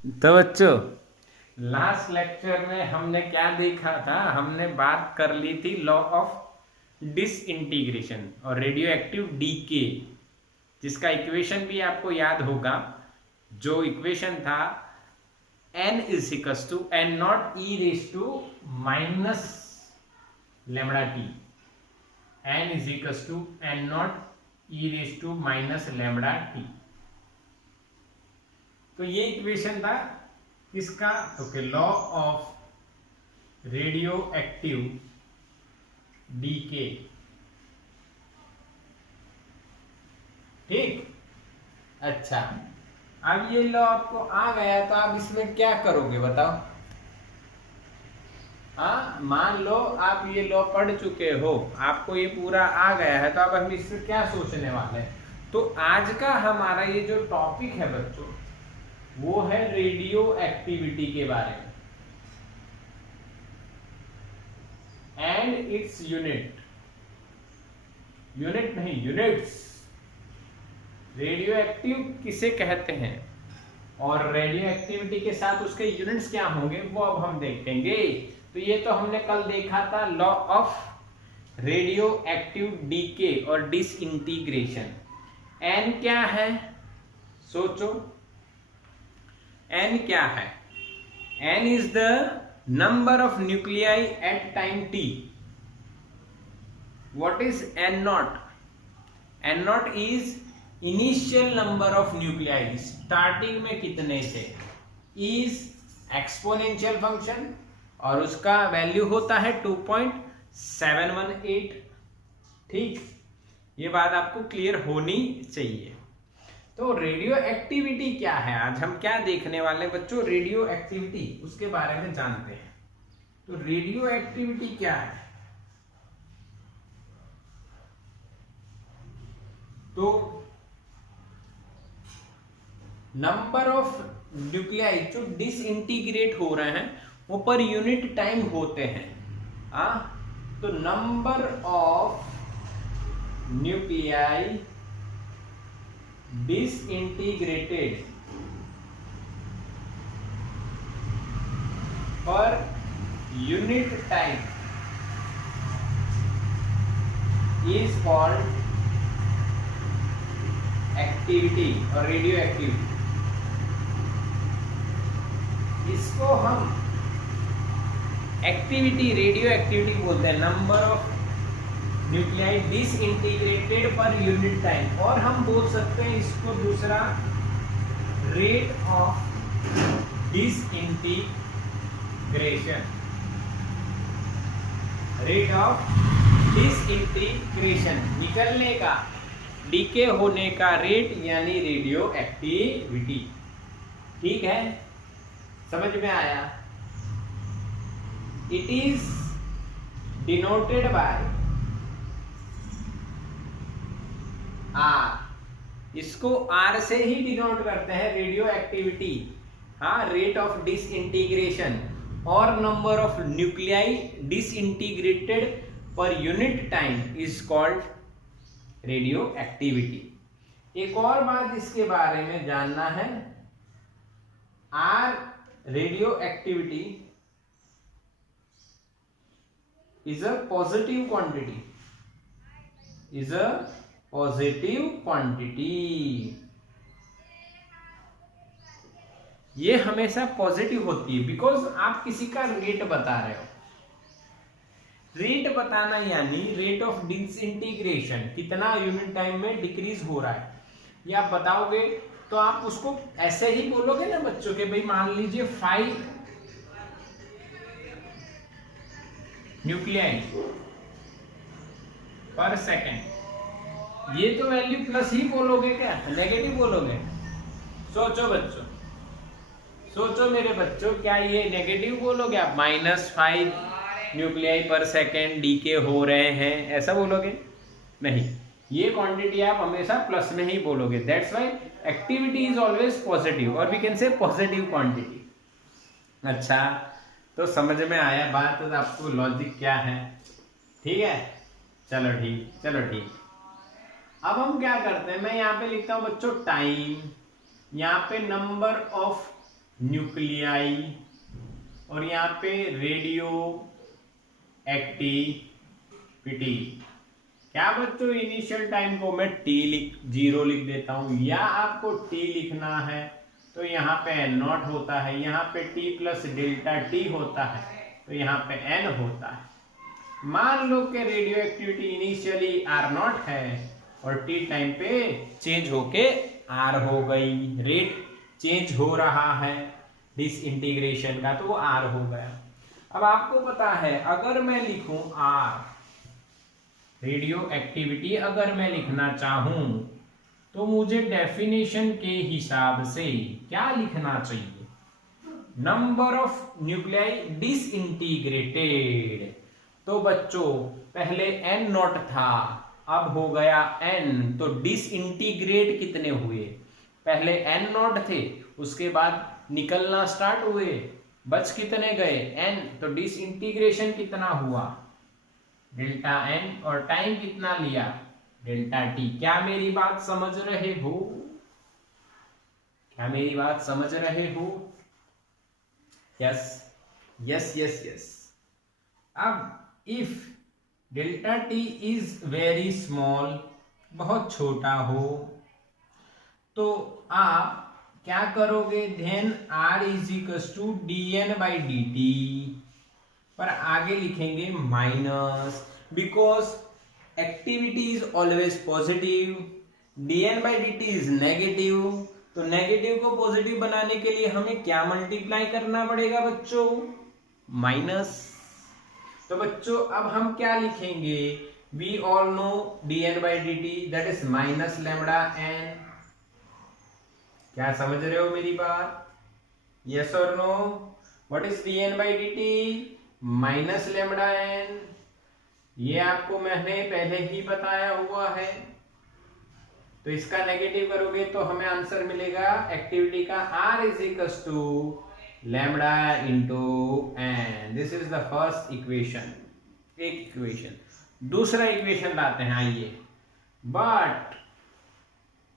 तो बच्चों, last lecture में हमने क्या देखा था? हमने बात कर ली थी लॉ ऑफ डिसइंटीग्रेशन और रेडियो एक्टिव डीके, जिसका इक्वेशन भी आपको याद होगा। जो इक्वेशन था n is equals to N not e raise to minus lambda t, n is equals to N not e raise to minus lambda t. तो ये इक्वेशन था किसका? तो कि law of radio active decay. ठीक, अच्छा, अब ये लॉ आपको आ गया तो आप इसमें क्या करोगे बताओ? हाँ, मान लो आप ये लॉ पढ़ चुके हो, आपको ये पूरा आ गया है, तो अब हम इससे क्या सोचने वाले हैं? तो आज का हमारा ये जो टॉपिक है बच्चों, वो है रेडियो एक्टिविटी के बारे में एंड इट्स यूनिट। यूनिट नहीं, यूनिट्स। रेडियो एक्टिव किसे कहते हैं और रेडियो एक्टिविटी के साथ उसके यूनिट्स क्या होंगे वो अब हम देखेंगे। तो ये तो हमने कल देखा था law of radio active decay और डिसइंटीग्रेशन। एन क्या है सोचो? एन क्या है? N is the number of nuclei at time T. What is N naught? N naught is initial number of nuclei, starting में कितने थे। इज एक्सपोनेंशियल फंक्शन और उसका वैल्यू होता है 2.718। ठीक, ये बात आपको क्लियर होनी चाहिए। तो रेडियो एक्टिविटी क्या है? आज हम क्या देखने वाले बच्चों? रेडियो एक्टिविटी, उसके बारे में जानते हैं। तो रेडियो एक्टिविटी क्या है? तो नंबर ऑफ न्यूक्लियाई जो डिसइंटीग्रेट हो रहे हैं वो पर यूनिट टाइम होते हैं। तो number of nuclei disintegrated per unit time is called activity और रेडियो एक्टिविटी। इसको हम एक्टिविटी, रेडियो एक्टिविटी बोलते हैं, number of nuclei disintegrated per unit time. और हम बोल सकते हैं इसको दूसरा rate of disintegration. Rate of disintegration, निकलने का, डीके होने का रेट, यानी रेडियो एक्टिविटी। ठीक है, समझ में आया? It is denoted by R. इसको आर से ही डिनोट करते हैं, रेडियो एक्टिविटी। हाँ, रेट ऑफ डिसइंटीग्रेशन और number of nuclei disintegrated per unit time is called radioactivity. एक और बात इसके बारे में जानना है, R radioactivity is a positive quantity, is a positive quantity। ये हमेशा पॉजिटिव होती है बिकॉज आप किसी का रेट बता रहे हो। रेट बताना यानी रेट ऑफ डिसइंटीग्रेशन, कितना यूनिट टाइम में डिक्रीज हो रहा है, ये आप बताओगे। तो आप उसको ऐसे ही बोलोगे ना बच्चों के, भाई मान लीजिए 5 न्यूक्लियाई पर सेकेंड, ये तो वैल्यू प्लस ही बोलोगे क्या, नेगेटिव बोलोगे? सोचो बच्चों, सोचो मेरे बच्चों, क्या ये नेगेटिव बोलोगे आप? -5 न्यूक्लियाई पर सेकेंड डीके हो रहे हैं, ऐसा बोलोगे? नहीं, ये क्वांटिटी आप हमेशा प्लस में ही बोलोगे। That's why activity is always positive, और we can say positive quantity. अच्छा, तो समझ में आया बात? तो आपको लॉजिक क्या है? ठीक है, चलो ठीक, चलो ठीक। अब हम क्या करते हैं, मैं यहाँ पे लिखता हूँ बच्चों टाइम, यहाँ पे नंबर ऑफ न्यूक्लियाई और यहाँ पे रेडियो एक्टिविटी। क्या बच्चों, इनिशियल टाइम को मैं जीरो लिख देता हूं, या आपको टी लिखना है तो यहाँ पे एन नॉट होता है, यहाँ पे टी प्लस डेल्टा टी होता है, तो यहाँ पे एन होता है। मान लो कि radioactivity initially R naught है और टी टाइम पे चेंज होके आर हो गई, रेट चेंज हो रहा है डिसइंटीग्रेशन का, तो वो आर हो गया। अब आपको पता है अगर मैं लिखूं आर रेडियो एक्टिविटी, अगर मैं लिखना चाहूं तो मुझे डेफिनेशन के हिसाब से क्या लिखना चाहिए, नंबर ऑफ न्यूक्लियाई डिसइंटीग्रेटेड। तो बच्चों पहले एन नॉट था, अब हो गया एन, तो डिसइंटीग्रेट कितने हुए, पहले एन नॉट थे उसके बाद निकलना स्टार्ट हुए, बच कितने गए एन, तो डिसइंटीग्रेशन कितना हुआ डेल्टा एन, और टाइम कितना लिया डेल्टा टी। क्या मेरी बात समझ रहे हो, क्या मेरी बात समझ रहे हो? Yes yes yes yes. अब if delta T is very small, बहुत छोटा हो, तो आप क्या करोगे, then R is equals to D N by D T, पर आगे लिखेंगे minus, because activity is always positive, D N by D T is negative, तो नेगेटिव को पॉजिटिव बनाने के लिए हमें क्या मल्टीप्लाई करना पड़ेगा बच्चों, माइनस। तो बच्चों अब हम क्या लिखेंगे, we all know D N by D T that is minus lambda N. क्या समझ रहे हो मेरी बात, यस और no? What is D N by D T, minus lambda N. ये आपको मैंने पहले ही बताया हुआ है, तो इसका नेगेटिव करोगे तो हमें आंसर मिलेगा एक्टिविटी का R is equals to lambda into N. This is the first equation, एक इक्वेशन। दूसरा इक्वेशन लाते हैं, आइए, but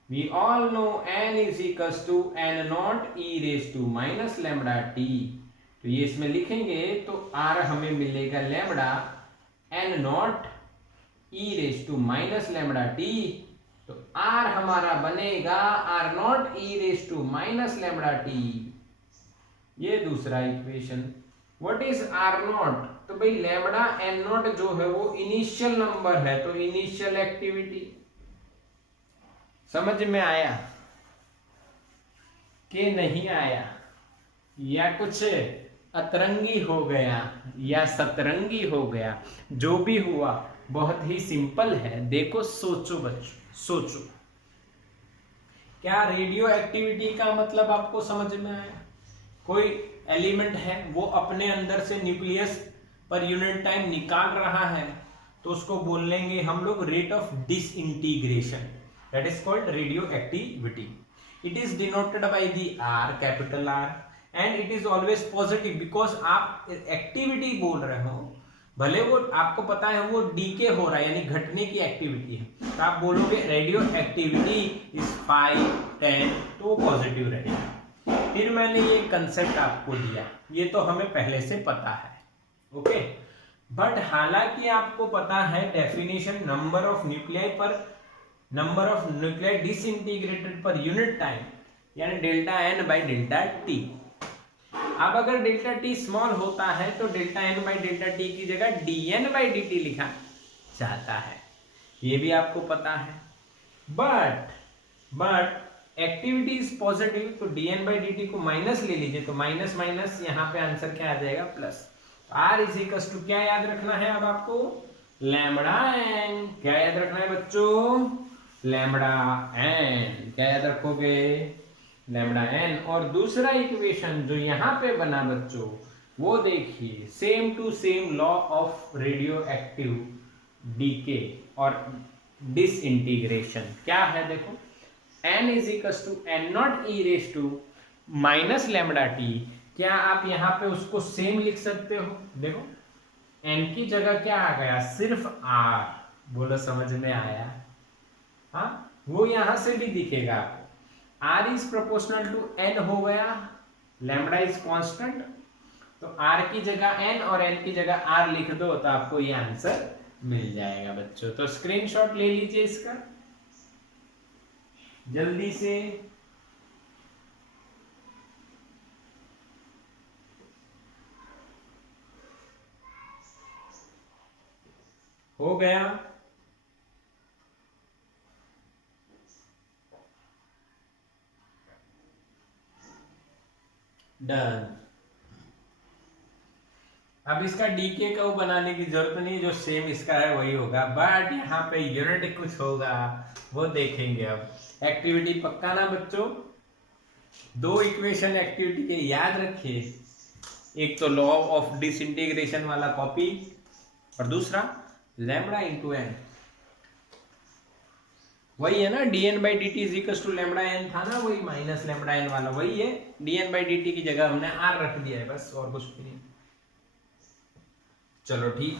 we all know N is equals to N not E raise to minus lambda T, तो ये इसमें लिखेंगे तो आर हमें मिलेगा lambda N not E raise to minus lambda T, तो आर हमारा बनेगा R naught E raise to minus lambda T. ये दूसरा equation. What is R naught, तो भाई लैम्बडा एन नॉट जो है वो इनिशियल नंबर है, तो इनिशियल एक्टिविटी। समझ में आया कि नहीं आया, या कुछ अतरंगी हो गया या सतरंगी हो गया, जो भी हुआ बहुत ही सिंपल है। देखो सोचो बच्चों, सोचो, क्या रेडियो एक्टिविटी का मतलब आपको समझ में आया? कोई एलिमेंट है वो अपने अंदर से न्यूक्लियस पर यूनिट टाइम निकाल रहा है, तो उसको बोल लेंगे हम लोग rate of disintegration, that is called radioactivity. It is denoted by the R, capital R, and it is always positive, because आप एक्टिविटी बोल रहे हो, भले वो आपको पता है वो डीके हो रहा है यानी घटने की एक्टिविटी है, तो आप बोलोगे रेडियो एक्टिविटी इज 5, 10, तो वो पॉजिटिव रहेगा। फिर मैंने ये कंसेप्ट आपको दिया, ये तो हमें पहले से पता है, ओके। बट हालांकि आपको पता है definition number of nuclei disintegrated per unit time, यानी delta N by delta T. अब अगर डेल्टा टी स्मॉल होता है तो delta N by delta T की जगह D N by D T लिखा जाता है, ये भी आपको पता है। बट एक्टिविटी इज पॉजिटिव, तो D N by D T को माइनस ले लीजिए, तो माइनस माइनस यहाँ पे आंसर क्या आ जाएगा, plus. R is equals to क्या याद रखना है अब आपको, लैम्बडा एन। क्या याद रखना है बच्चों, लैम्बडा एन। क्या याद रखोगे, लैम्बडा एन। और दूसरा इक्वेशन जो यहाँ पे बना बच्चों, वो देखिए, same to same law of radio active decay और डिसइंटीग्रेशन। क्या है देखो, n is equals to N not E raise to minus lambda T. क्या आप यहाँ पे उसको सेम लिख सकते हो, देखो n की जगह क्या आ गया, सिर्फ r। बोलो समझ में आया? हाँ, वो यहां से भी दिखेगा आपको, r is proportional to n हो गया लैम्बडा इज कांस्टेंट, तो आर की जगह एन और एन की जगह आर लिख दो तो आपको ये आंसर मिल जाएगा बच्चों। तो स्क्रीनशॉट ले लीजिए इसका जल्दी से। हो गया? डन। अब इसका डीके का बनाने की जरूरत नहीं, जो सेम इसका है वही होगा, बट यहाँ पे यूनिट कुछ होगा वो देखेंगे। अब एक्टिविटी पक्का ना बच्चों? दो इक्वेशन एक्टिविटी के याद रखिए, एक तो लॉ ऑफ डिसइंटीग्रेशन वाला कॉपी और दूसरा लैम्बडा इंटू एन, वही है ना, dn by D T is equal to lambda N था ना, वही माइनस लैम्बडा एन वाला वही है। dn बाई डी टी की जगह हमने r रख दिया है बस, और कुछ भी नहीं। चलो ठीक,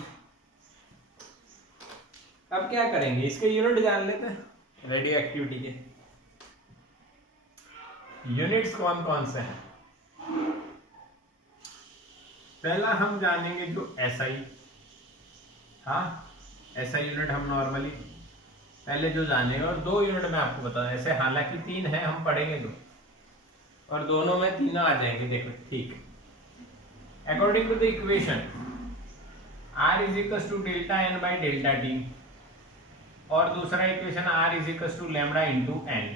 अब क्या करेंगे, इसके यूनिट जान लेते हैं रेडियो एक्टिविटी के। यूनिट्स कौन कौन से हैं? पहला हम जानेंगे जो एसआई, हाँ एसआई यूनिट हम नॉर्मली पहले जो जानेंगे, और दो यूनिट में आपको बता ऐसे, हालांकि तीन है हम पढ़ेंगे दो, और दोनों में तीनों आ जाएंगे। देखो ठीक, according to the equation r is equal to delta N by delta T, और दूसरा equation r is equal to lambda into N.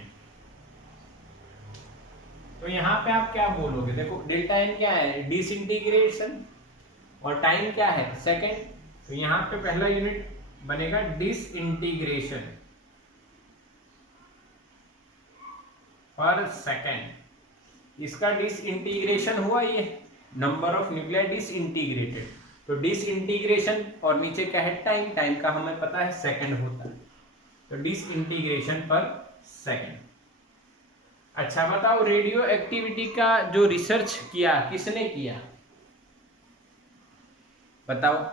तो यहाँ पे आप क्या बोलोगे? देखो डेल्टा एन क्या है? डिसइंटीग्रेशन, और टाइम क्या है? सेकेंड। तो यहाँ पे पहला यूनिट बनेगा डिसइंटीग्रेशन पर सेकेंड। इसका डिसइंटीग्रेशन हुआ, ये नंबर ऑफ न्यूक्लियाई डिसइंटीग्रेटेड, तो डिसइंटीग्रेशन, और नीचे क्या है? टाइम। टाइम का हमें पता है सेकंड होता है, तो डिसइंटीग्रेशन पर सेकंड। अच्छा बताओ, रेडियो एक्टिविटी का जो रिसर्च किया किसने किया? बताओ,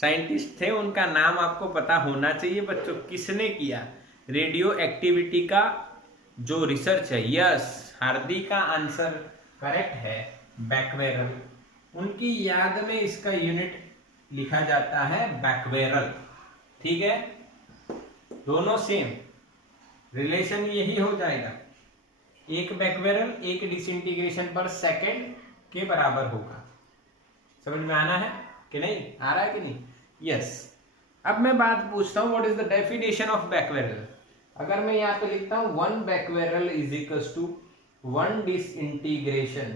साइंटिस्ट थे, उनका नाम आपको पता होना चाहिए बच्चों। किसने किया रेडियो एक्टिविटी का जो रिसर्च है? यस, हार्दिक का आंसर करेक्ट है, बैक्वेरल। उनकी याद में इसका यूनिट लिखा जाता है बैक्वेरल। ठीक है, दोनों सेम, रिलेशन यही हो जाएगा, एक बैक्वेरल एक डिसइंटीग्रेशन पर सेकंड के बराबर होगा। समझ में आना है कि नहीं? आ रहा है कि नहीं? यस। अब मैं बात पूछता हूं, what is the definition of becquerel? अगर मैं यहाँ पे लिखता हूं one becquerel is equal to one disintegration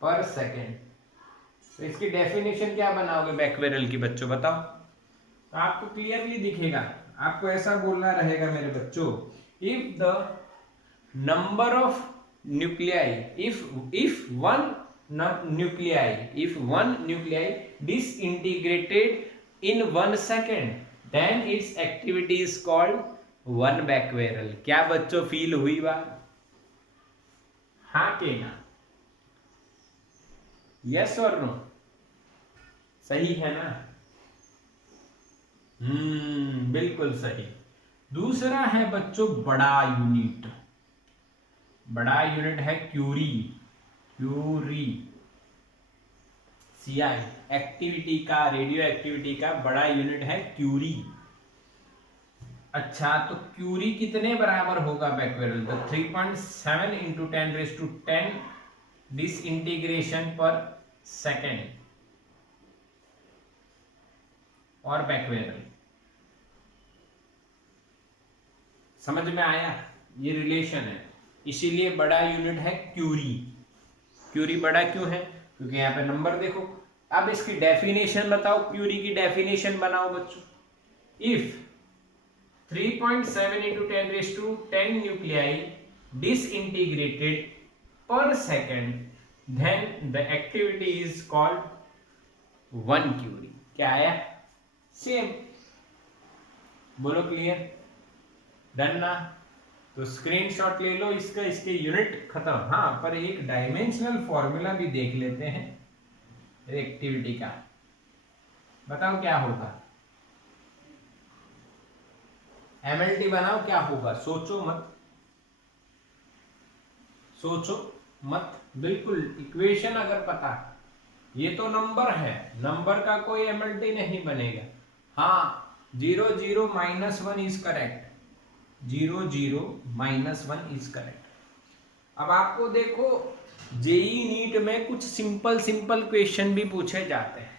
per second, तो इसकी डेफिनेशन क्या बनाओगे बैक्वेरल की बच्चों? बताओ, तो आपको क्लियरली दिखेगा। आपको ऐसा बोलना रहेगा मेरे बच्चों, if the number of nuclei, if one nuclei disintegrated in 1 second, then its activity is called one बैक्वेरल। क्या बच्चों फील हुई बात? हाँ के ना? यस और नो? सही है ना? बिल्कुल सही। दूसरा है बच्चों बड़ा यूनिट। बड़ा यूनिट है क्यूरी, क्यूरी CI एक्टिविटी का, रेडियो एक्टिविटी का बड़ा यूनिट है क्यूरी। अच्छा, तो क्यूरी कितने बराबर होगा बैक्वेरल? तो 3.7 इंटू 10⁻10 डिसइंटीग्रेशन पर सेकेंड, और बैक्वेरल। समझ में आया? ये रिलेशन है, इसीलिए बड़ा यूनिट है क्यूरी। क्यूरी बड़ा क्यों है? क्योंकि यहाँ पे नंबर देखो। अब इसकी डेफिनेशन बताओ, क्यूरी की डेफिनेशन बनाओ बच्चों। If 3.7 into 10⁻10 nuclei disintegrated per second, then the activity is called one curie. क्या आया? सेम। बोलो क्लियर? डन ना? तो स्क्रीनशॉट ले लो इसका, इसके यूनिट खत्म। हाँ, पर एक डायमेंशनल फॉर्मूला भी देख लेते हैं एक्टिविटी का। बताओ क्या होगा? MLT बनाओ, क्या होगा? सोचो मत, सोचो मत, बिल्कुल इक्वेशन अगर पता, ये तो नंबर है, नंबर का कोई एमएलटी नहीं बनेगा। हाँ 0 0 -1 इज करेक्ट, 0 0 -1 इज करेक्ट। अब आपको देखो जेई नीट में कुछ सिंपल सिंपल क्वेश्चन भी पूछे जाते हैं,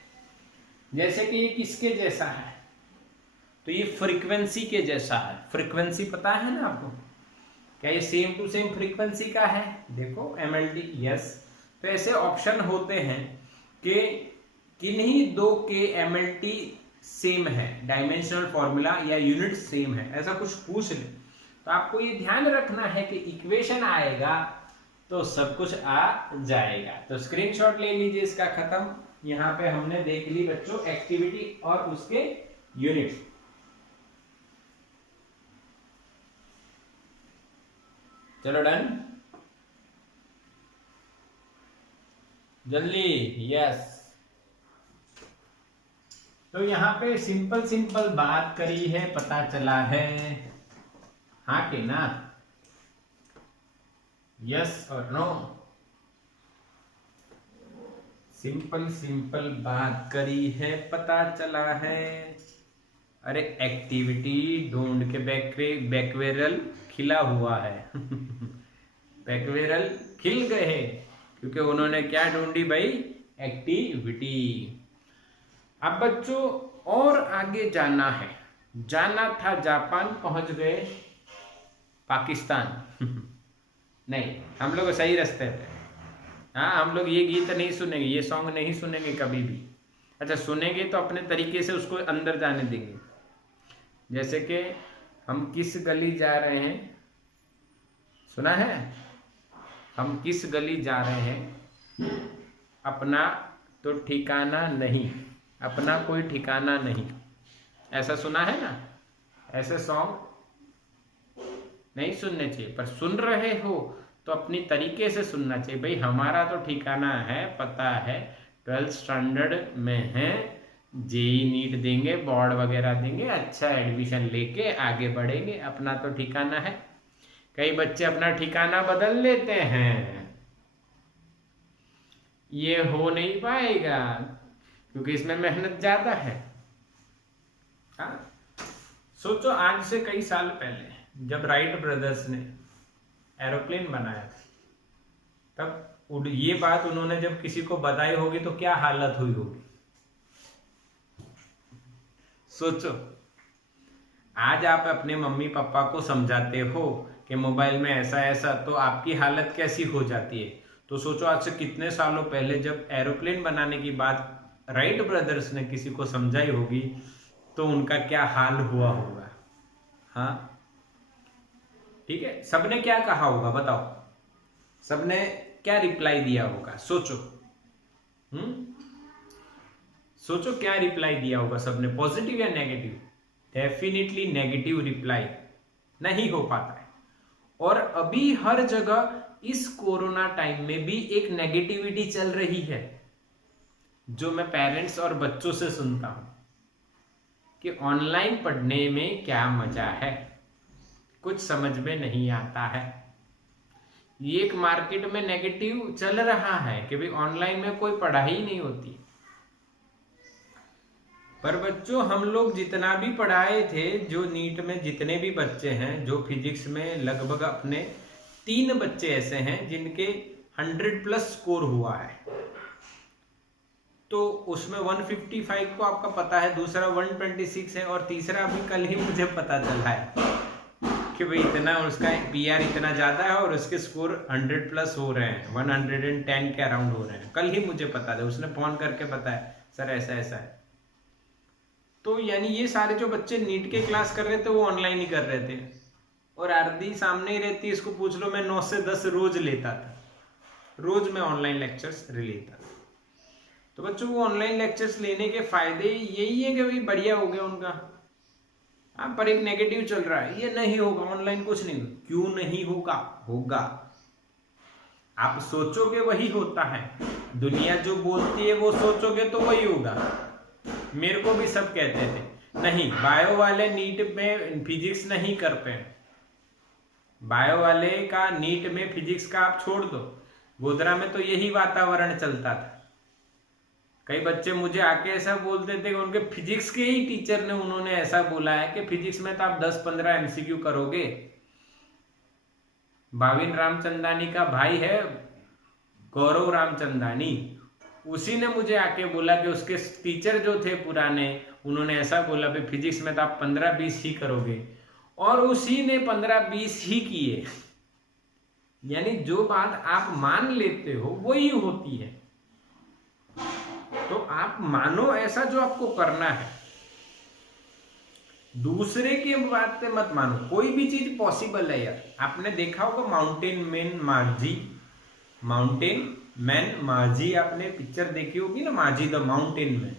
जैसे कि ये किसके जैसा है, तो ये फ्रीक्वेंसी के जैसा है। फ्रीक्वेंसी पता है ना आपको, क्या ये सेम टू सेम फ्रीक्वेंसी का है? देखो एमएलटी यस। तो ऐसे ऑप्शन होते हैं कि किन्हीं दो के एमएलटी सेम है, डायमेंशनल फॉर्मूला या यूनिट सेम है, ऐसा कुछ पूछ ले तो आपको ये ध्यान रखना है कि इक्वेशन आएगा तो सब कुछ आ जाएगा। तो स्क्रीनशॉट ले लीजिए इसका, खत्म। यहाँ पे हमने देख ली बच्चों एक्टिविटी और उसके यूनिट। चलो डन, जल्दी यस। तो यहाँ पे सिंपल सिंपल बात करी है, पता चला है, हाँ कि ना, यस और नो। सिंपल सिंपल बात करी है, पता चला है। अरे एक्टिविटी ढूंढ के बैकवेरल खिला हुआ है बैकवेरल खिल गए, क्योंकि उन्होंने क्या ढूंढी भाई, एक्टिविटी। अब बच्चों और आगे जाना है, जाना था जापान, पहुंच गए पाकिस्तान नहीं, हम लोग सही रास्ते पे। हाँ हम लोग ये गीत नहीं सुनेंगे, ये सॉन्ग नहीं सुनेंगे कभी भी। अच्छा सुनेंगे तो अपने तरीके से उसको अंदर जाने देंगे। जैसे कि हम किस गली जा रहे हैं, सुना है, हम किस गली जा रहे हैं, अपना तो ठिकाना नहीं, अपना कोई ठिकाना नहीं, ऐसा सुना है ना। ऐसे सॉन्ग नहीं सुनने चाहिए, पर सुन रहे हो तो अपनी तरीके से सुनना चाहिए। भाई हमारा तो ठिकाना है, पता है, 12th स्टैंडर्ड में है, जेई नीट देंगे, बोर्ड वगैरह देंगे, अच्छा एडमिशन लेके आगे बढ़ेंगे, अपना तो ठिकाना है। कई बच्चे अपना ठिकाना बदल लेते हैं, ये हो नहीं पाएगा क्योंकि इसमें मेहनत ज्यादा है। हाँ सोचो आज से कई साल पहले जब राइट ब्रदर्स ने एरोप्लेन बनाया था, तब ये बात उन्होंने जब किसी को बताई होगी तो क्या हालत हुई होगी, सोचो। आज आप अपने मम्मी पापा को समझाते हो कि मोबाइल में ऐसा ऐसा, तो आपकी हालत कैसी हो जाती है। तो सोचो आज से कितने सालों पहले जब एरोप्लेन बनाने की बात राइट ब्रदर्स ने किसी को समझाई होगी तो उनका क्या हाल हुआ होगा। हाँ ठीक है, सबने क्या कहा होगा बताओ, सबने क्या रिप्लाई दिया होगा, सोचो। सोचो क्या रिप्लाई दिया होगा सबने, पॉजिटिव या नेगेटिव? डेफिनेटली नेगेटिव रिप्लाई नहीं हो पाता है। और अभी हर जगह इस कोरोना टाइम में भी एक नेगेटिविटी चल रही है, जो मैं पेरेंट्स और बच्चों से सुनता हूं कि ऑनलाइन पढ़ने में क्या मजा है, कुछ समझ में नहीं आता है। ये एक मार्केट में नेगेटिव चल रहा है कि भाई ऑनलाइन में कोई पढ़ाई नहीं होती। पर बच्चों हम लोग जितना भी पढ़ाए थे, जो नीट में जितने भी बच्चे हैं, जो फिजिक्स में लगभग अपने 3 बच्चे ऐसे हैं जिनके 100+ स्कोर हुआ है, तो उसमें 155 को आपका पता है, दूसरा 126 है, और तीसरा अभी कल ही मुझे पता चला है कि भाई इतना उसका PR इतना ज्यादा है और उसके स्कोर 100+ हो रहे हैं, 110 के अराउंड हो रहे हैं। कल ही मुझे पता था, उसने फोन करके बताया सर ऐसा ऐसा है। तो यानी ये सारे जो बच्चे नीट के क्लास कर रहे थे वो ऑनलाइन ही कर रहे थे, और आरती सामने ही रहती, इसको पूछ लो, मैं 9 से 10 रोज लेता था, रोज मैं ऑनलाइन लेक्चर्स लेता था। तो बच्चों वो ऑनलाइन लेक्चर्स लेने के फायदे यही है कि भाई बढ़िया हो गया उनका। हाँ पर एक नेगेटिव चल रहा है, ये नहीं होगा ऑनलाइन, कुछ नहीं। क्यों नहीं होगा? होगा। आप सोचोगे वही होता है, दुनिया जो बोलती है वो सोचोगे तो वही होगा। मेरे को भी सब कहते थे नहीं बायो वाले नीट में फिजिक्स नहीं कर पाए, बायो वाले का नीट में, फिजिक्स का आप छोड़ दो, गोधरा में तो यही वातावरण चलता था। कई बच्चे मुझे आके ऐसा बोलते थे कि उनके फिजिक्स के ही टीचर ने, उन्होंने ऐसा बोला है कि फिजिक्स में तो आप 10-15 एमसीक्यू करोगे। भाविन रामचंदानी का भाई है गौरव रामचंदानी, उसी ने मुझे आके बोला कि उसके टीचर जो थे पुराने, उन्होंने ऐसा बोला कि फिजिक्स में तो आप 15-20 ही करोगे, और उसी ने 15-20 ही किए। यानी जो बात आप मान लेते हो वही होती है, तो आप मानो ऐसा जो आपको करना है, दूसरे की बात पे मत मानो। कोई भी चीज पॉसिबल है यार। आपने देखा होगा माउंटेन मैन मार्जी, आपने पिक्चर देखी होगी ना, मार्जी द माउंटेन मैन।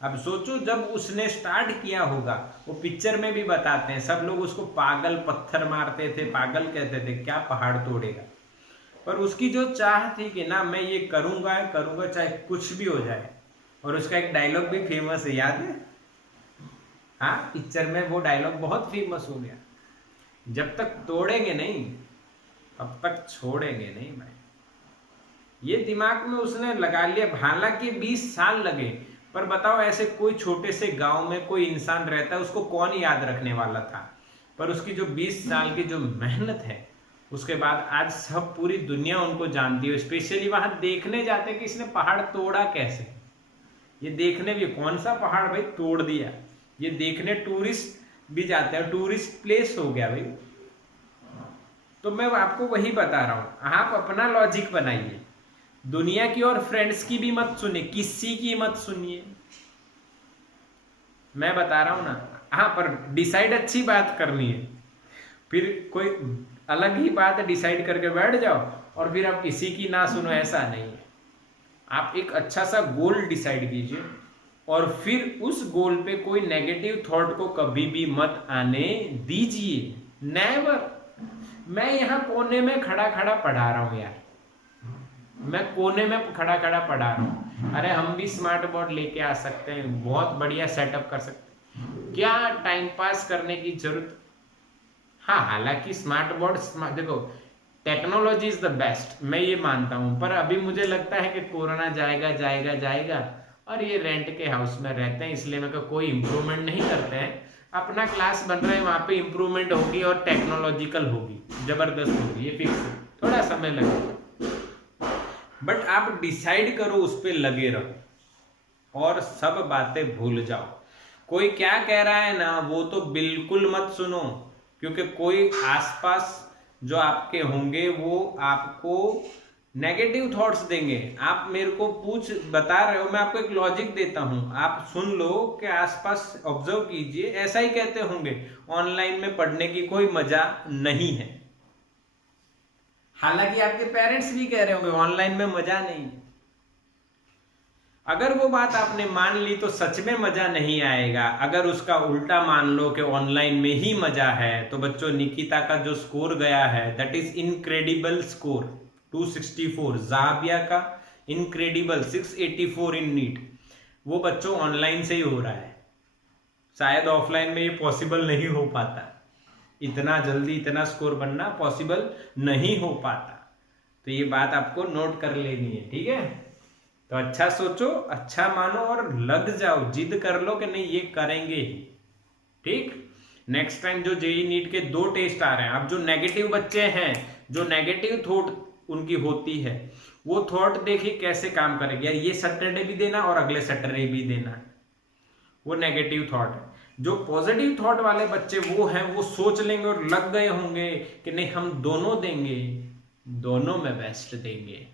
अब सोचो जब उसने स्टार्ट किया होगा, वो पिक्चर में भी बताते हैं, सब लोग उसको पागल, पत्थर मारते थे, पागल कहते थे, क्या पहाड़ तोड़ेगा। पर उसकी जो चाह थी कि ना मैं ये करूंगा चाहे कुछ भी हो जाए। और उसका एक डायलॉग भी फेमस है, याद है? हाँ, पिक्चर में वो डायलॉग बहुत फेमस हो गया, जब तक तोड़ेंगे नहीं तब तक छोड़ेंगे नहीं भाई। ये दिमाग में उसने लगा लिया। हालांकि 20 साल लगे, पर बताओ ऐसे कोई छोटे से गांव में कोई इंसान रहता है, उसको कौन याद रखने वाला था? पर उसकी जो 20 साल की जो मेहनत है, उसके बाद आज सब पूरी दुनिया उनको जानती है। स्पेशली वहां देखने जाते हैं कि इसने पहाड़ तोड़ा कैसे। ये देखने भी, कौन सा पहाड़ भाई तोड़ दिया, ये देखने टूरिस्ट भी जाते हैं, टूरिस्ट प्लेस हो गया भाई। तो मैं आपको वही बता रहा हूं, आप अपना लॉजिक बनाइए, दुनिया की और फ्रेंड्स की भी मत सुनिए, किसी की मत सुनिए। मैं बता रहा हूं ना। हाँ, पर डिसाइड अच्छी बात करनी है, फिर कोई अलग ही बात डिसाइड करके बैठ जाओ और फिर आप किसी की ना सुनो, ऐसा नहीं है। आप एक अच्छा सा गोल डिसाइड कीजिए और फिर उस गोल पे कोई नेगेटिव थॉट को कभी भी मत आने दीजिए, नेवर। मैं यहाँ कोने में खड़ा खड़ा पढ़ा रहा हूँ यार, मैं कोने में खड़ा खड़ा पढ़ा रहा हूँ। अरे हम भी स्मार्ट बोर्ड लेके आ सकते हैं, बहुत बढ़िया सेटअप कर सकते हैं, क्या टाइम पास करने की जरूरत। हाँ, हालांकि स्मार्ट बोर्ड, देखो टेक्नोलॉजी इज द बेस्ट, मैं ये मानता हूँ, पर अभी मुझे लगता है कि कोरोना जाएगा और ये रेंट के हाउस में रहते हैं, इसलिए मैं कोई इम्प्रूवमेंट नहीं करते हैं। अपना क्लास बन रहा है, वहाँ पे इम्प्रूवमेंट होगी और टेक्नोलॉजिकल होगी, जबरदस्त होगी, ये फिक्स है। थोड़ा समय लगेगा, बट आप डिसाइड करो, उस पर लगे रहो और सब बातें भूल जाओ। कोई क्या कह रहा है ना, वो तो बिल्कुल मत सुनो, क्योंकि कोई आसपास जो आपके होंगे वो आपको नेगेटिव थॉट्स देंगे। आप मेरे को बता रहे हो, मैं आपको एक लॉजिक देता हूं, आप सुन लो कि आसपास ऑब्जर्व कीजिए, ऐसा ही कहते होंगे ऑनलाइन में पढ़ने की कोई मजा नहीं है। हालांकि आपके पेरेंट्स भी कह रहे होंगे ऑनलाइन में मजा नहीं है। अगर वो बात आपने मान ली तो सच में मजा नहीं आएगा। अगर उसका उल्टा मान लो कि ऑनलाइन में ही मजा है, तो बच्चों निकिता का जो स्कोर गया है, that is incredible score 264, Jabiya का इनक्रेडिबल 684 इन नीट, वो बच्चों ऑनलाइन से ही हो रहा है। शायद ऑफलाइन में ये पॉसिबल नहीं हो पाता, इतना जल्दी इतना स्कोर बनना पॉसिबल नहीं हो पाता। तो ये बात आपको नोट कर लेनी है, ठीक है? तो अच्छा सोचो, अच्छा मानो और लग जाओ, जिद कर लो कि नहीं ये करेंगे ही, ठीक? नेक्स्ट टाइम जो जेईई नीट के 2 टेस्ट आ रहे हैं, अब जो नेगेटिव बच्चे हैं, जो नेगेटिव थॉट उनकी होती है, वो थॉट देखिए कैसे काम करेगी। यार ये सैटरडे भी देना और अगले सैटरडे भी देना, वो नेगेटिव थॉट है। जो पॉजिटिव थॉट वाले बच्चे वो हैं, वो सोच लेंगे और लग गए होंगे कि नहीं हम दोनों देंगे, दोनों में बेस्ट देंगे,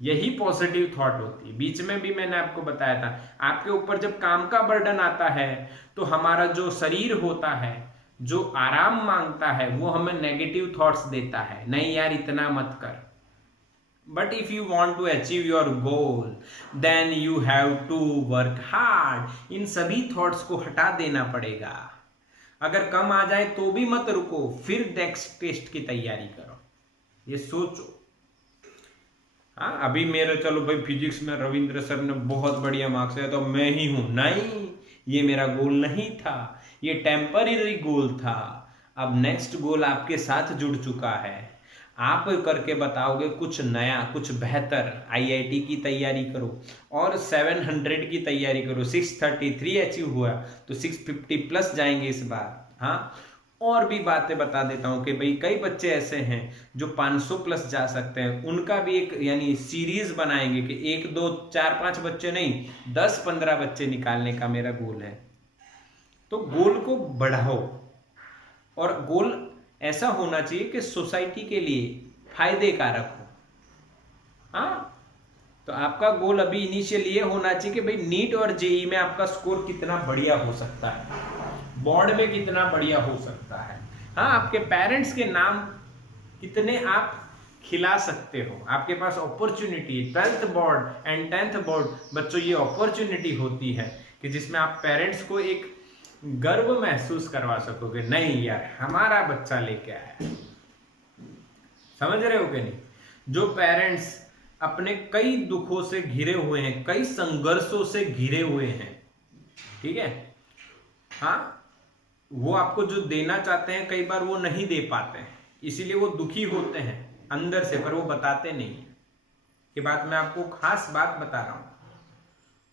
यही पॉजिटिव थॉट होती है। बीच में भी मैंने आपको बताया था, आपके ऊपर जब काम का बर्डन आता है तो हमारा जो शरीर होता है, जो आराम मांगता है, वो हमें नेगेटिव थॉट्स देता है, नहीं यार इतना मत कर। But if you want to achieve your goal, then you have to work hard. इन सभी थॉट्स को हटा देना पड़ेगा। अगर कम आ जाए तो भी मत रुको, फिर नेक्स्ट टेस्ट की तैयारी करो, ये सोचो। हाँ, अभी मेरे चलो भाई फिजिक्स में रविंद्र सर ने बहुत बढ़िया मार्क्स दिया तो मैं ही हूं, नहीं, ये मेरा गोल नहीं था, ये टेम्पररी गोल था। अब नेक्स्ट गोल आपके साथ जुड़ चुका है, आप करके बताओगे कुछ नया, कुछ बेहतर। आईआईटी की तैयारी करो और 700 की तैयारी करो। 633 अचीव हुआ तो 650 प्लस जाएंगे इस बार। हाँ, और भी बातें बता देता हूँ कि भाई कई बच्चे ऐसे हैं जो 500 प्लस जा सकते हैं, उनका भी एक यानी सीरीज बनाएंगे कि 1 2 4 5 बच्चे नहीं, 10-15 बच्चे निकालने का मेरा गोल है। तो गोल को बढ़ाओ, और गोल ऐसा होना चाहिए कि सोसाइटी के लिए फायदे कारक हो। हाँ, तो आपका गोल अभी इनिशियल ये होना चाहिए कि भाई नीट और जेई में आपका स्कोर कितना बढ़िया हो सकता है, बोर्ड में कितना बढ़िया हो सकता है। हाँ, आपके पेरेंट्स के नाम कितने आप खिला सकते हो, आपके पास opportunity. 12th board and 10th board बच्चों, ये अपॉर्चुनिटी होती है कि जिसमें आप पेरेंट्स को एक गर्व महसूस करवा सकोगे, नहीं यार हमारा बच्चा लेके आया। समझ रहे हो कि नहीं? जो पेरेंट्स अपने कई दुखों से घिरे हुए हैं, कई संघर्षों से घिरे हुए हैं, ठीक है, हाँ, वो आपको जो देना चाहते हैं कई बार वो नहीं दे पाते हैं, इसीलिए वो दुखी होते हैं अंदर से, पर वो बताते नहीं। ये बात मैं आपको खास बात बता रहा हूं,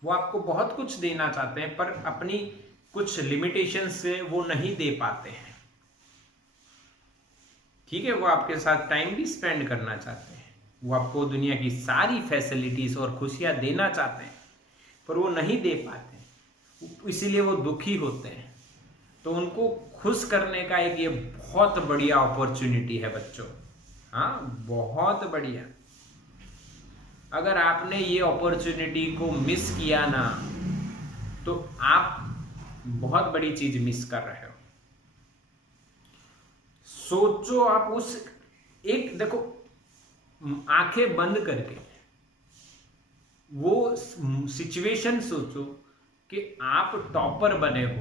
वो आपको बहुत कुछ देना चाहते हैं पर अपनी कुछ लिमिटेशन से वो नहीं दे पाते हैं, ठीक है। वो आपके साथ टाइम भी स्पेंड करना चाहते हैं, वो आपको दुनिया की सारी फैसिलिटीज और खुशियां देना चाहते हैं, पर वो नहीं दे पाते, इसीलिए वो दुखी होते हैं। तो उनको खुश करने का एक ये बहुत बढ़िया अपॉर्चुनिटी है बच्चों। हाँ, बहुत बढ़िया। अगर आपने ये अपॉर्चुनिटी को मिस किया ना, तो आप बहुत बड़ी चीज मिस कर रहे हो। सोचो आप उस एक, देखो, आंखें बंद करके वो सिचुएशन सोचो कि आप टॉपर बने हो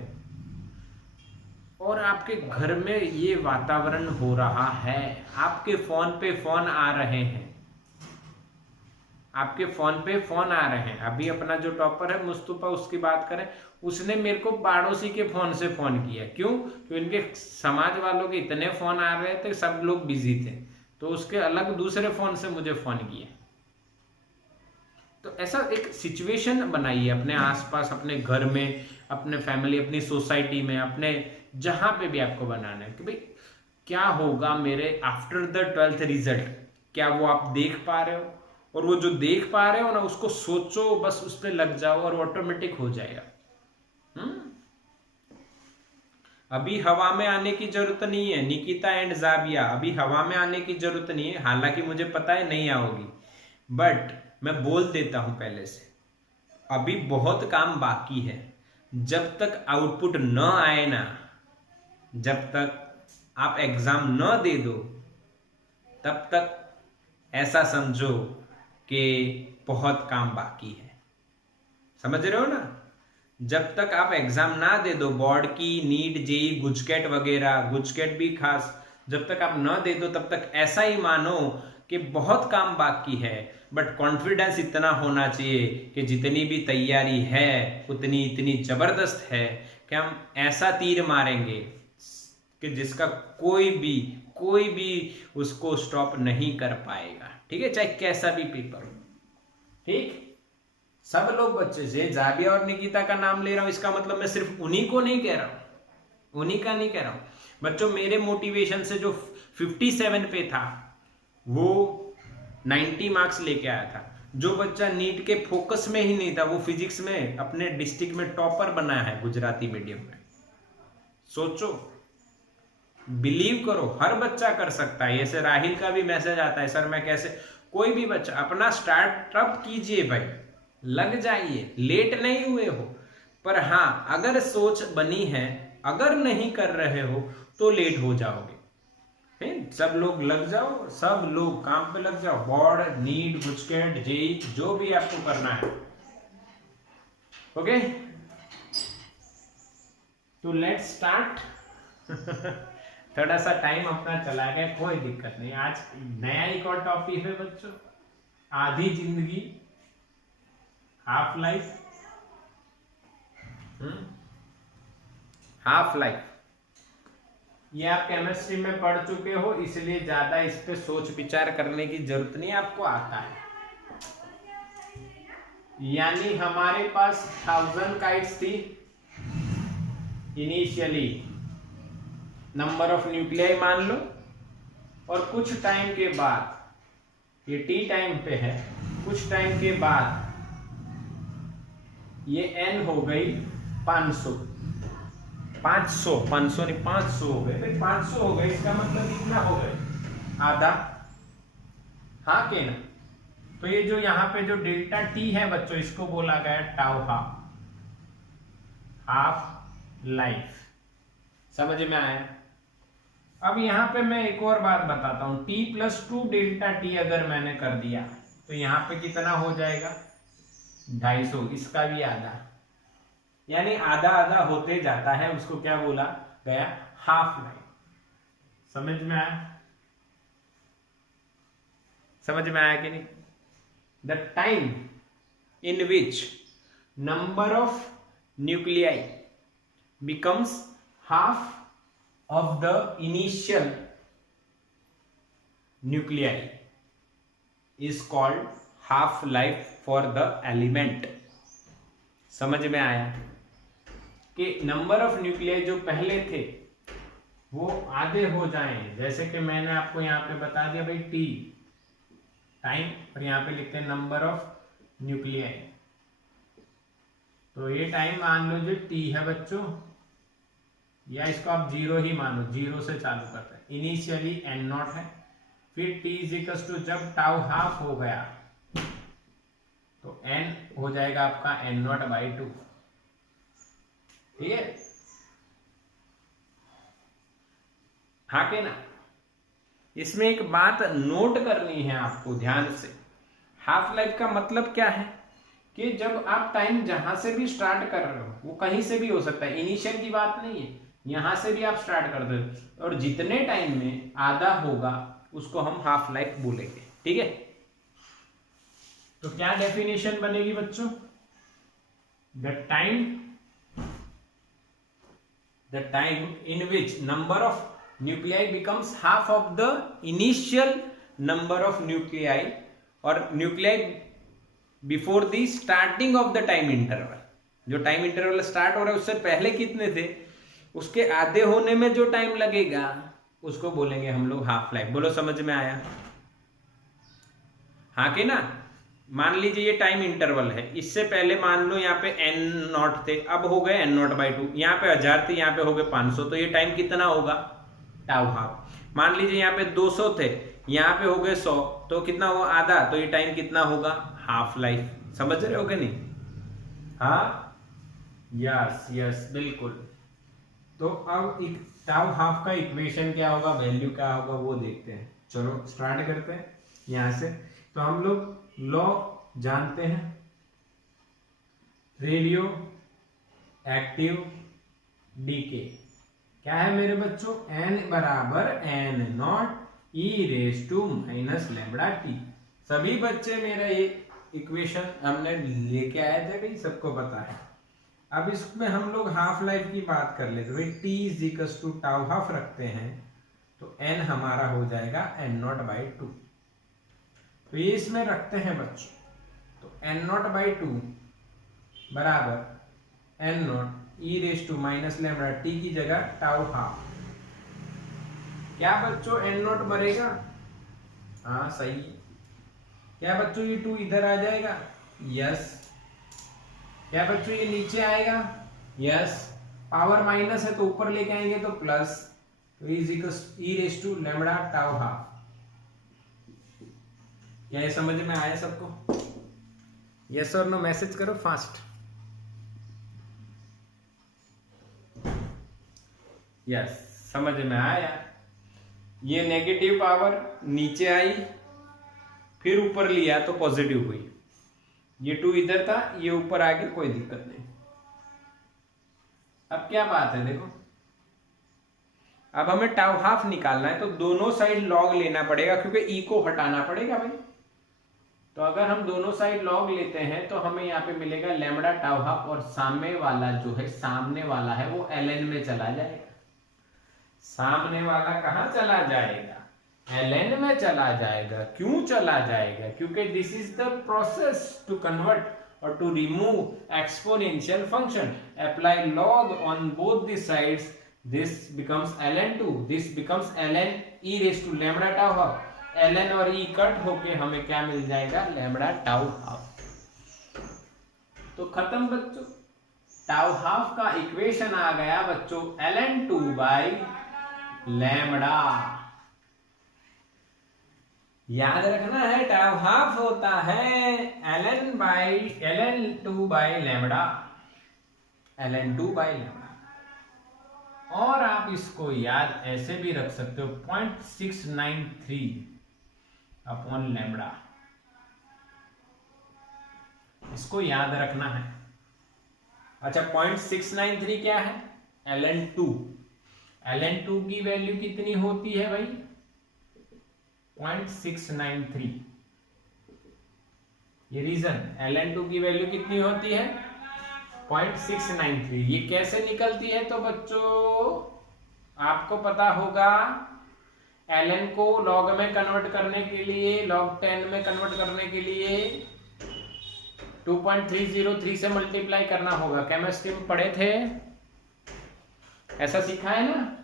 और आपके घर में ये वातावरण हो रहा है, आपके फोन पे फोन आ रहे हैं, आपके फोन पे फोन आ रहे हैं। अभी अपना जो टॉपर है मुस्तफा, उसकी बात करें, उसने मेरे को पड़ोसी के फोन से फोन किया। क्यों? तो इनके समाज वालों के इतने फोन आ रहे थे, सब लोग बिजी थे, तो उसके अलग दूसरे फोन से मुझे फोन किया। तो ऐसा एक सिचुएशन बनाइए अपने आसपास, अपने घर में, अपने फैमिली, अपनी सोसाइटी में, अपने जहां पे भी आपको बनाना है कि भाई क्या होगा मेरे आफ्टर द 12th रिजल्ट, क्या वो आप देख पा रहे हो? और वो जो देख पा रहे हो ना, उसको सोचो, बस उस पर लग जाओ और ऑटोमेटिक हो जाएगा। अभी हवा में आने की जरूरत नहीं है निकिता एंड जाबिया, अभी हवा में आने की जरूरत नहीं है, हालांकि मुझे पता है नहीं आओगी, बट मैं बोल देता हूं पहले से, अभी बहुत काम बाकी है। जब तक आउटपुट न आए ना, जब तक आप एग्जाम न दे दो, तब तक ऐसा समझो कि बहुत काम बाकी है। समझ रहे हो ना? जब तक आप एग्जाम ना दे दो, बोर्ड की, नीट, जेई, गुजकेट वगैरह, गुजकेट भी खास, जब तक आप न दे दो तब तक ऐसा ही मानो कि बहुत काम बाकी है। बट कॉन्फिडेंस इतना होना चाहिए कि जितनी भी तैयारी है उतनी इतनी जबरदस्त है कि हम ऐसा तीर मारेंगे कि जिसका कोई भी उसको स्टॉप नहीं कर पाएगा, ठीक है, चाहे कैसा भी पेपर हो। ठीक, सब लोग बच्चे से जाबिया और निकिता का नाम ले रहा हूं, इसका मतलब मैं सिर्फ उन्हीं को नहीं कह रहा हूं, उन्हीं का नहीं कह रहा हूं बच्चों। मेरे मोटिवेशन से जो 57 पे था वो 90 मार्क्स लेके आया था। जो बच्चा नीट के फोकस में ही नहीं था, वो फिजिक्स में अपने डिस्ट्रिक्ट में टॉपर बना है गुजराती मीडियम में। सोचो, बिलीव करो, हर बच्चा कर सकता है। ऐसे राहिल का भी मैसेज आता है, सर मैं कैसे? कोई भी बच्चा अपना स्टार्टअप कीजिए भाई, लग जाइए, लेट नहीं हुए हो। पर हाँ, अगर सोच बनी है, अगर नहीं कर रहे हो तो लेट हो जाओगे। सब लोग लग जाओ, सब लोग काम पे लग जाओ, बोर्ड, नीट, गुजकेट, जेई, जो भी आपको करना है। ओके, तो लेट्स स्टार्ट। थोड़ा सा टाइम अपना चला गया, कोई दिक्कत नहीं। आज नया एक और टॉपिक है बच्चों, आधी जिंदगी, हाफ लाइफ। हाफ लाइफ ये आप केमिस्ट्री में पढ़ चुके हो, इसलिए ज्यादा इस पे सोच विचार करने की जरूरत नहीं, आपको आता है। यानी हमारे पास 1000 काइट्स थी इनिशियली, नंबर ऑफ न्यूक्लियाई मान लो, और कुछ टाइम के बाद, ये टी टाइम पे है, कुछ टाइम के बाद ये n हो गई 500 नहीं 500 हो गए भाई, 500 हो गए, इसका मतलब कितना हो गए, आधा, हाँ के ना। तो ये जो यहाँ पे जो डेल्टा टी है बच्चों, इसको बोला गया टाउ हाफ लाइफ। समझ में आया? अब यहाँ पे मैं एक और बात बताता हूं, t+2 डेल्टा टी अगर मैंने कर दिया तो यहाँ पे कितना हो जाएगा, 250, इसका भी आधा, यानी आधा आधा होते जाता है, उसको क्या बोला गया, हाफ लाइफ। समझ में आया? समझ में आया कि नहीं? The time in which number of nuclei becomes half of the initial nuclei is called half life for the element। समझ में आया कि नंबर ऑफ न्यूक्लियाई जो पहले थे वो आधे हो जाएं, जैसे कि मैंने आपको यहाँ पे बता दिया भाई टी टाइम, और यहाँ पे लिखते हैं नंबर ऑफ न्यूक्लियाई, तो ये टाइम मान लो जो टी है बच्चों, या इसको आप 0 ही मानो, 0 से चालू करते हैं, इनिशियली n0 है, फिर t = जब टाउ हाफ हो गया तो n हो जाएगा आपका n0/2, ठीक है, हाँ के ना। इसमें एक बात नोट करनी है आपको ध्यान से, हाफ लाइफ का मतलब क्या है कि जब आप टाइम जहां से भी स्टार्ट कर रहे हो, वो कहीं से भी हो सकता है, इनिशियल की बात नहीं है, यहां से भी आप स्टार्ट कर दो, और जितने टाइम में आधा होगा उसको हम हाफ लाइफ बोलेंगे, ठीक है। तो क्या डेफिनेशन बनेगी बच्चों, the time in which number of nuclei becomes half of the initial number of nuclei, और nuclei before the starting of the time interval, जो टाइम इंटरवल स्टार्ट हो रहा है उससे पहले कितने थे, उसके आधे होने में जो टाइम लगेगा उसको बोलेंगे हम लोग हाफ लाइफ। बोलो समझ में आया, हाँ कि ना। मान लीजिए ये टाइम इंटरवल है, इससे पहले मान लो यहाँ पे n0 थे, अब हो गए n0/2, यहाँ पे 1000 थे, यहाँ पे हो गए 500, तो ये टाइम कितना होगा, टाउ हाफ। मान लीजिए यहाँ पे 200 थे, यहाँ पे हो गए 100, तो कितना हुआ, आधा, तो ये टाइम कितना होगा, हाफ लाइफ। समझ रहे हो कि नहीं, हाँ, यस यस बिल्कुल। तो अब एक टाउ हाफ का इक्वेशन क्या होगा, वैल्यू क्या होगा वो देखते हैं। चलो स्टार्ट करते हैं यहां से। तो हम लोग लॉ जानते हैं, रेडियो एक्टिव डीके क्या है मेरे बच्चों, n = n0 e⁻ λt। सभी बच्चे मेरा ये इक्वेशन हमने लेके आए थे भाई, सबको पता है। अब इसमें हम लोग हाफ लाइफ की बात कर लेते हैं, t = टाउ हाफ रखते हैं, तो n हमारा हो जाएगा n0/2। तो ये इसमें रखते हैं बच्चों, तो n0/2 = n0 e⁻ λt की जगह टाउ हाफ। क्या बच्चों n0 बनेगा, हाँ सही है। क्या बच्चों ये 2 इधर आ जाएगा, यस। क्या बच्चों ये नीचे आएगा, यस। पावर माइनस है तो ऊपर लेके आएंगे तो प्लस, तो e⁻ टाउ हाफ। क्या ये समझ में आया सबको, यस और नो मैसेज करो फास्ट, यस समझ में आया। ये नेगेटिव पावर नीचे आई, फिर ऊपर लिया तो पॉजिटिव हुई, ये 2 इधर था, ये ऊपर आ गया, कोई दिक्कत नहीं। अब क्या बात है देखो, अब हमें टाउ हाफ निकालना है तो दोनों साइड लॉग लेना पड़ेगा, क्योंकि ई को हटाना पड़ेगा भाई। तो अगर हम दोनों साइड लॉग लेते हैं तो हमें यहाँ पे मिलेगा लैम्बडा टाउ हाफ, और सामने वाला जो है, सामने वाला है वो ln में चला जाएगा। सामने वाला कहाँ चला जाएगा, ln में चला जाएगा। क्यों चला जाएगा, क्योंकि this is the process to convert और to remove exponential function. Apply log on both the sides, this becomes ln2, this becomes ln e raised to lambda tau half। ln और e कट होके हमें क्या मिल जाएगा, lambda tau half. तो खत्म बच्चों, tau half का इक्वेशन आ गया बच्चों ln2 बाई लैम्बडा। याद रखना है टाउ हाफ होता है ln2 by lambda, ln2 by lambda. और आप इसको याद ऐसे भी रख सकते हो 0.693 अपॉन लैम्बडा, इसको याद रखना है। अच्छा 0.693 क्या है, ln2। ln2 की वैल्यू कितनी होती है भाई, 0.693। ये रीजन, ln2 की वैल्यू कितनी होती है 0.693। ये कैसे निकलती है, तो बच्चों आपको पता होगा ln को log में कन्वर्ट करने के लिए, log 10 में कन्वर्ट करने के लिए 2.303 से मल्टीप्लाई करना होगा। केमिस्ट्री में पढ़े थे, ऐसा सीखा है ना।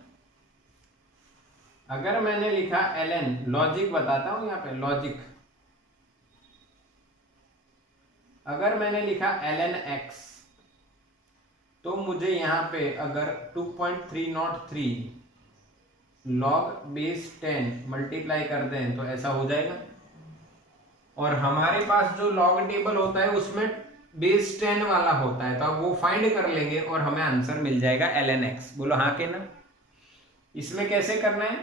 अगर मैंने लिखा ln, लॉजिक बताता हूं यहाँ पे, लॉजिक। अगर मैंने लिखा ln x, तो मुझे यहाँ पे अगर 2.303 log बेस 10 मल्टीप्लाई कर दें तो ऐसा हो जाएगा। और हमारे पास जो log टेबल होता है उसमें बेस 10 वाला होता है, तो अब वो फाइंड कर लेंगे और हमें आंसर मिल जाएगा ln x। बोलो हाँ के ना। इसमें कैसे करना है,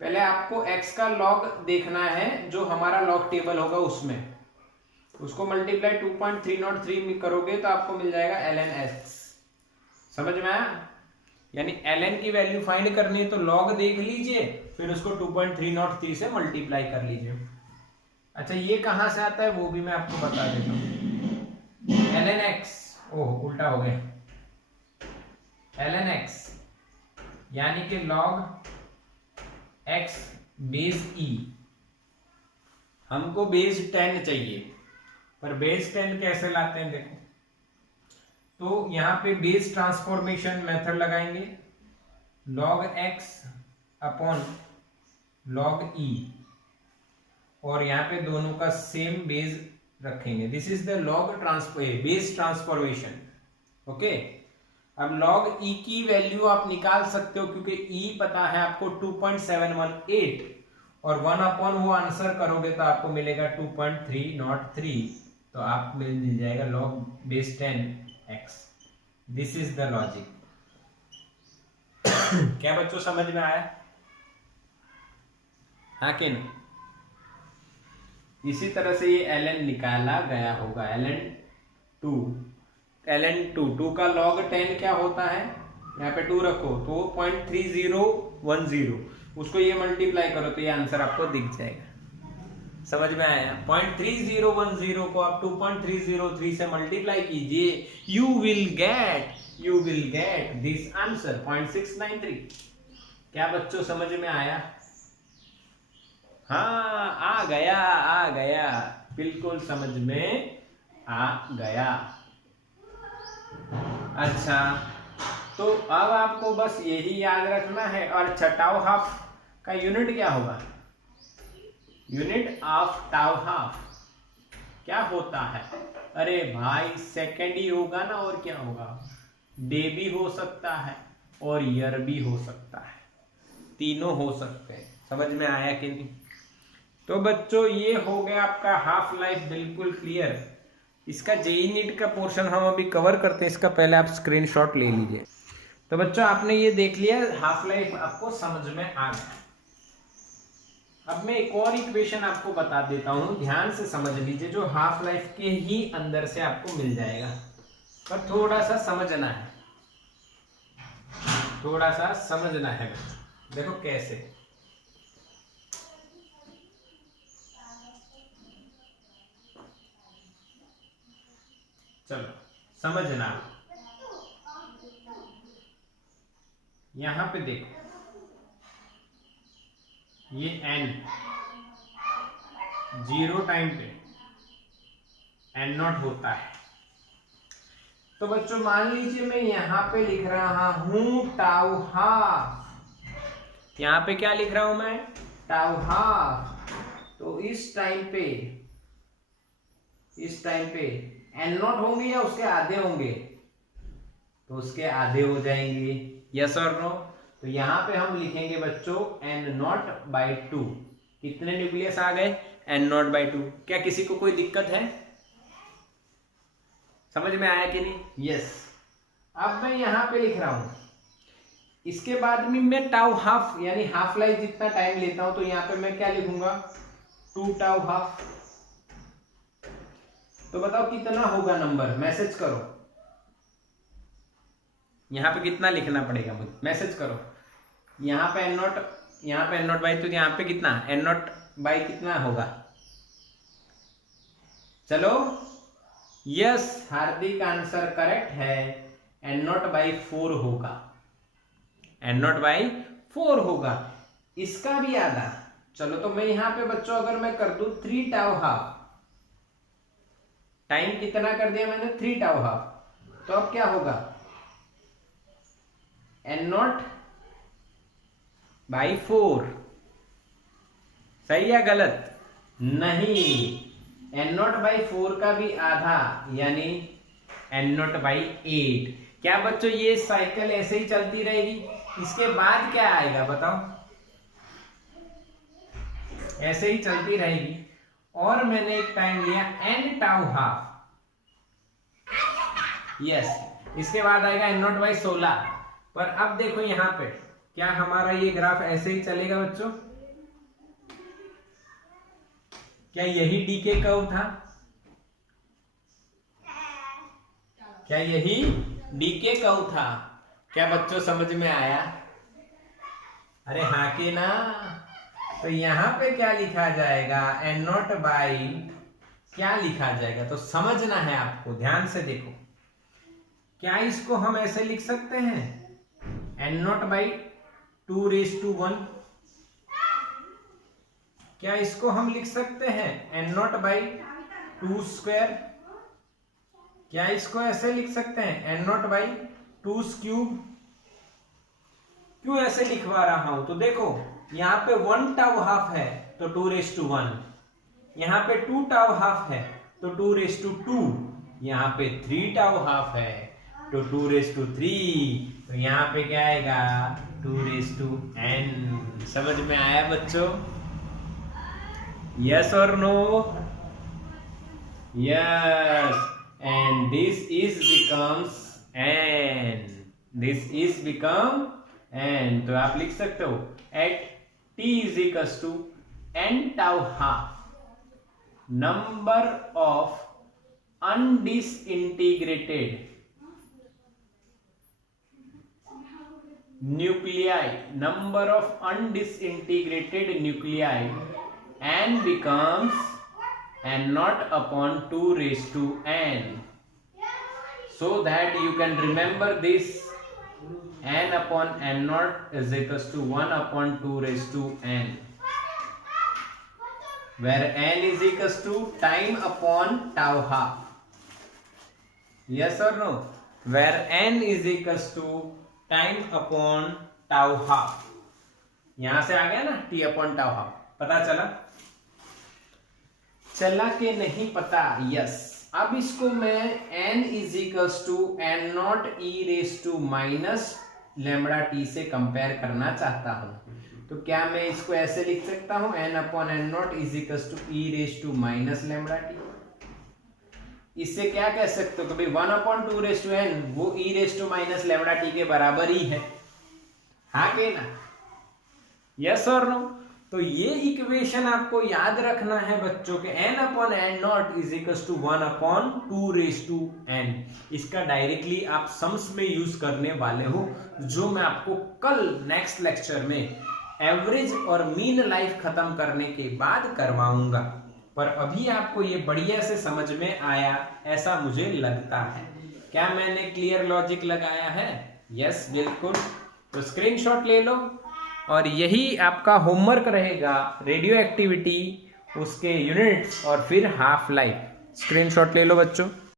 पहले आपको x का log देखना है, जो हमारा log टेबल होगा उसमें, उसको मल्टीप्लाई 2.303 में करोगे तो आपको मिल जाएगा ln x। समझ में आया, यानी ln की वैल्यू फाइंड करनी है तो log देख लीजिए, फिर उसको 2.303 से मल्टीप्लाई कर लीजिए। अच्छा ये कहां से आता है वो भी मैं आपको बता देता हूं। ln x, ओह उल्टा हो गया, ln x यानी कि log x बेस e। हमको बेस 10 चाहिए, पर बेस 10 कैसे लाते हैं देखो, तो यहां पे बेस ट्रांसफॉर्मेशन मेथड लगाएंगे, log x upon log e, और यहाँ पे दोनों का सेम बेस रखेंगे। This is the log base transformation. Okay, अब log e की वैल्यू आप निकाल सकते हो, क्योंकि e पता है आपको 2.718, और 1 अपॉन वो आंसर करोगे तो आपको मिलेगा 2.303, तो आप मिल जाएगा log base 10x। This is the logic. क्या बच्चों समझ में आया, हाँ कि नहीं। इसी तरह से ये ln निकाला गया होगा, ln2 का log 10 क्या होता है, यहाँ पे 2 रखो तो 0.3010, उसको ये मल्टीप्लाई करो तो ये आंसर आपको दिख जाएगा। समझ में आया, 0.3010 को आप 2.303 से मल्टीप्लाई कीजिए, you will get this answer 0.693। क्या बच्चों समझ में आया, हाँ आ गया, बिल्कुल समझ में आ गया। अच्छा तो अब आपको बस यही याद रखना है। और टाउ हाफ का यूनिट क्या होगा, यूनिट ऑफ टाउ हाफ क्या होता है, अरे भाई सेकेंड ही होगा ना, और क्या होगा, डे भी हो सकता है और ईयर भी हो सकता है, तीनों हो सकते हैं। समझ में आया कि नहीं। तो बच्चों ये हो गया आपका हाफ लाइफ बिल्कुल क्लियर। इसका जेईई नीट का पोर्शन हम अभी कवर करते हैं, इसका पहले आप स्क्रीनशॉट ले लीजिए। तो बच्चों आपने ये देख लिया, हाफ लाइफ आपको समझ में आ गया। अब मैं एक और इक्वेशन आपको बता देता हूं, ध्यान से समझ लीजिए, जो हाफ लाइफ के ही अंदर से आपको मिल जाएगा, पर थोड़ा सा समझना है, थोड़ा सा समझना है। देखो कैसे, चलो समझना। यहां पे देखो ये n 0 टाइम पे n0 होता है। तो बच्चों मान लीजिए मैं यहां पे लिख रहा हूं टाउ हाफ। यहां पे क्या लिख रहा हूं मैं? Tau half. तो इस टाइम पे n0 होंगे या उसके आधे होंगे? तो उसके आधे हो जाएंगे। यस और नो? तो यहां पे हम लिखेंगे बच्चों n0/2। कितने न्यूक्लियस आ गए? n0/2। क्या किसी को कोई दिक्कत है? समझ में आया कि नहीं? यस। अब मैं यहां पे लिख रहा हूं, इसके बाद में मैं टाउ हाफ यानी हाफ लाइफ जितना टाइम लेता हूं, तो यहां पे मैं क्या लिखूंगा? 2 टाउ हाफ। तो बताओ कितना होगा नंबर? मैसेज करो। यहां पे कितना लिखना पड़ेगा मुझे? मैसेज करो। यहां पे n0, यहां पे n0/2, तो यहां पे कितना? n0/ कितना होगा? चलो, यस, हार्दिक आंसर करेक्ट है। n0/4 होगा। n0/4 होगा। इसका भी आधा। चलो, तो मैं यहां पे बच्चों अगर मैं कर दूं 3 टाउ हाफ, टाइम कितना कर दिया मैंने? 3 टाउ हाफ। तो अब क्या होगा? n0/4। सही या गलत? नहीं, n0/4 का भी आधा यानी n0/8। क्या बच्चों ये साइकिल ऐसे ही चलती रहेगी? इसके बाद क्या आएगा बताओ? ऐसे ही चलती रहेगी। और मैंने एक टाइम लिया n टाउ हाफ। यस, इसके बाद आएगा n0/16। पर अब देखो यहां पे, क्या हमारा ये ग्राफ ऐसे ही चलेगा बच्चों? क्या यही डीके कर्व था? क्या यही डीके कर्व था? क्या बच्चों समझ में आया? अरे हाँ के ना? तो यहां पे क्या लिखा जाएगा? n0/ क्या लिखा जाएगा? तो समझना है आपको, ध्यान से देखो। क्या इसको हम ऐसे लिख सकते हैं? n0/2⁻²। क्या इसको हम लिख सकते हैं n0/2²? क्या इसको ऐसे लिख सकते हैं n0/2³? क्यों ऐसे लिखवा रहा हूं? तो देखो, यहां पे 1 टाउ हाफ है तो 2⁻1, यहां पे 2 टाउ हाफ है तो 2⁻2, यहां पे 3 टाउ हाफ है तो 2⁻3। तो यहां पे क्या आएगा? 2⁻n। समझ में आया बच्चों? यस और no? Yes. And this is becomes n। This is become n। तो आप लिख सकते हो at t = n tau half number of undisintegrated nuclei, number of undisintegrated nuclei, n becomes n0/2⁻n, so that you can remember this. n/n0 = 1/2⁻n, where n is equals to time upon tau half. Yes or no? Where n is equals to time upon tau half. यहां से आ गया ना t/tau half। पता चला कि नहीं पता? Yes. अब इसको मैं n = n0e⁻⁻t से कंपेयर करना चाहता हूं। तो क्या मैं इसको ऐसे लिख सकता हूं n/n0 = e⁻⁻t? इससे क्या कह सकते हो कि भाई 1/2⁻n वो e⁻⁻t के बराबर ही है। हाँ के ना? यस और नो? तो ये इक्वेशन आपको याद रखना है बच्चों के n/n0 = 1/2⁻n। इसका डायरेक्टली आप सम्स में यूज करने वाले हो, जो मैं आपको कल नेक्स्ट लेक्चर में एवरेज और मीन लाइफ खत्म करने के बाद करवाऊंगा। पर अभी आपको ये बढ़िया से समझ में आया ऐसा मुझे लगता है। क्या मैंने क्लियर लॉजिक लगाया है? यस, बिल्कुल। तो स्क्रीनशॉट ले लो और यही आपका होमवर्क रहेगा, रेडियो एक्टिविटी, उसके यूनिट्स और फिर हाफ लाइफ। स्क्रीनशॉट ले लो बच्चों।